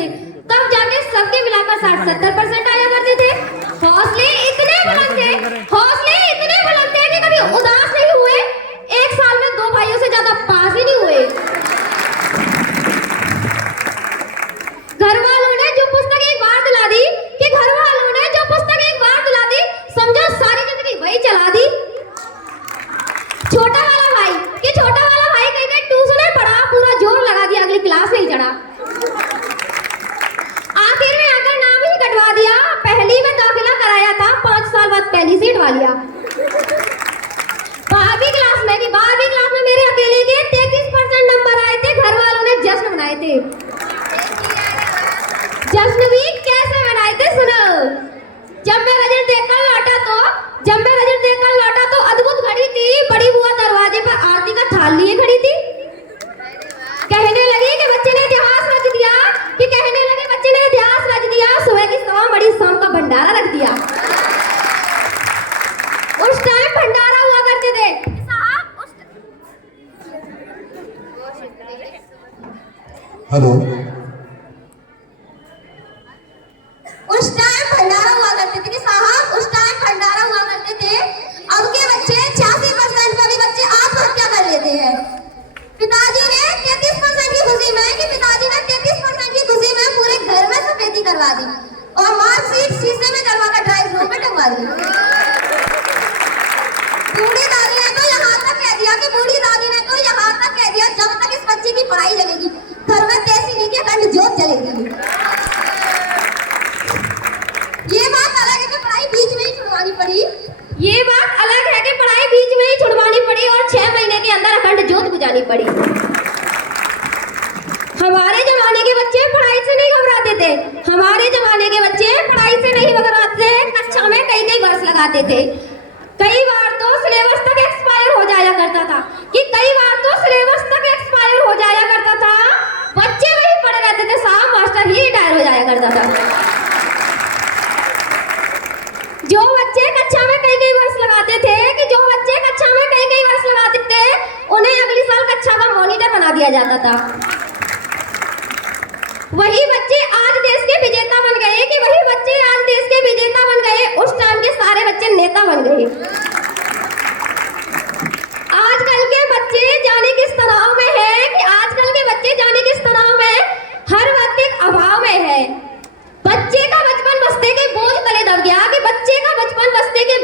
थे, तब जाके सबके मिलाकर 60-70% आया करते थे। हौसले इतने बुलंद थे, हौसले इतने बुलंद थे कि कभी उदास नहीं हुए। एक साल में 2 भाइयों से ज्यादा पास ही नहीं हुए। घर वालों ने जो पुस्तक एक बार दिला दी, कि घर वालों ने जो पुस्तक एक बार दिला दी, समझो सारी जिंदगी वही चला दी। छोटा वाला भाई कहीं ट्यूशन पढ़ा, पूरा जोर लगा दिया, अगली क्लास में ही चढ़ा। आखिर में आकर नाम ही कटवा दिया। पहली में दाखिला कराया था, 5 साल बाद पहली से हटवा लिया। 12वीं क्लास में मेरे अकेले के 33% नंबर आए थे। घर वालों ने जश्न मनाए थे। जश्न भी कैसे मनाए थे सुनो। जब मैं रिजल्ट देखकर लौटा तो अद्भुत घड़ी थी। बड़ी बुआ दरवाजे पर आरती का थाल लिए खड़ी थी। कहने लगी कि बच्चे ने इतिहास रच दिया। सुबह की सवा बड़ी शाम का भंडारा रख दिया। उस टाइम भंडारा हुआ करते थे हेलो, उस टाइम भंडारा हुआ करते थे कि साहब, उस टाइम भंडारा हुआ करते थे। अब के बच्चे 86% का भी बच्चे आत्महत्या कर लेते हैं। पिताजी ने 33% की खुशी में पूरे घर में सफेदी करवा दी और मार्कशीट शीशे में करवा कर ड्राइंग रूम में टंगवा दी। बूढ़ी दादी ने तो यहाँ तक कह दिया जब तक इस बच्चे की पढ़ाई चलेगी, घर में देसी घी की अखंड ज्योत जलेगी। ये बात अलग है कि पढ़ाई बीच में ही छुड़वानी पड़ी और 6 महीने के अंदर अखंड ज्योत बुझानी पड़ी। हमारे जमाने के बच्चे पढ़ाई से नहीं घबराते थे। कक्षा में कई वर्ष लगाते थे। कई बार तो सिलेबस तक एक्सपायर हो जाया करता था। बच्चे वही पढ़े रहते थे साहब, मास्टर ही रिटायर हो जाया करता था। जो बच्चे कक्षा में कई वर्ष लगाते थे उन्हें अगली साल कक्षा का मॉनिटर बना दिया जाता था। वही बच्चे आज देश के विजेता बन गए। उस टाइम के सारे बच्चे नेता बन गए। आजकल के बच्चे जाने किस तनाव में है हर वक्त एक अभाव में है। बच्चे का बचपन बस्ते के बोझ तले दब गया कि बच्चे का बचपन बस्ते के